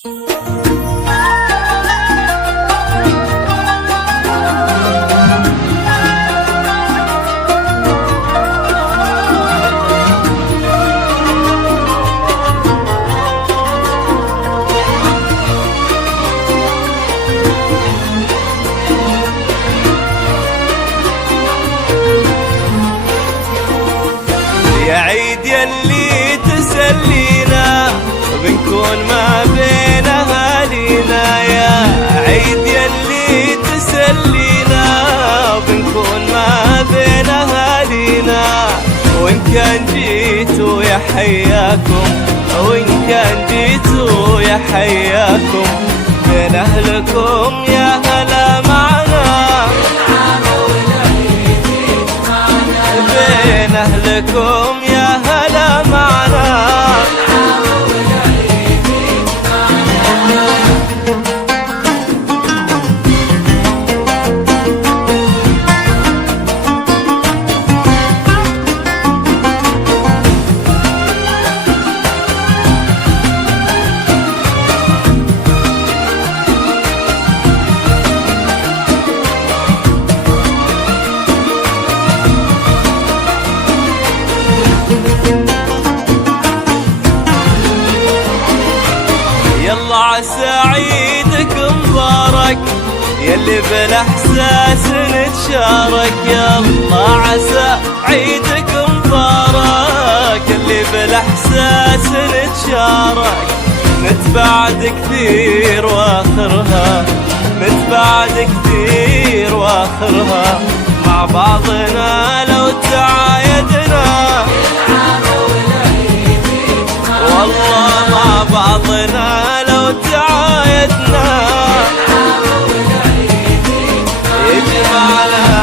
يا عيد يلي تسلينا بنكون ما بين أهالينا، يا عيد يلي تسلينا بنكون ما بين أهالينا. وإن كان جيتوا يا حياكم، وإن كان جيتوا يا حياكم، بين أهلكم يا هلا معنا، بين أهلكم يا هلا معنا. يلا عسى عيدك مبارك يلي بالاحساس نتشارك، يلا عسى عيدك مبارك يلي بالاحساس نتشارك. نتبعد كثير واخرها، نتبعد كثير واخرها، مع بعضنا لو تعايدنا، والله مع بعضنا لو تعايدنا يجمعنا.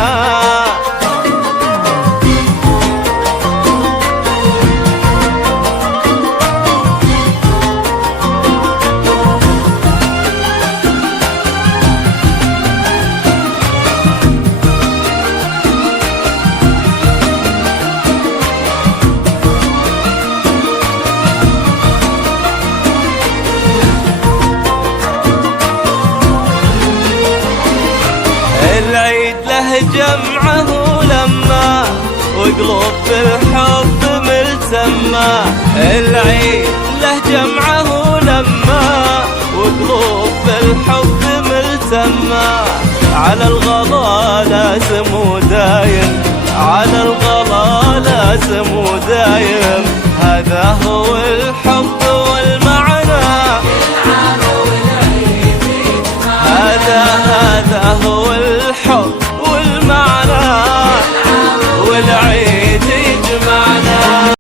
العيد له جمعه لما وقلوب بالحب ملتمة، العيد له جمعه لما وقلوب بالحب ملتمة. على الغلا لازم ودايم، على الغلا لازم ودايم، هذا هو الحب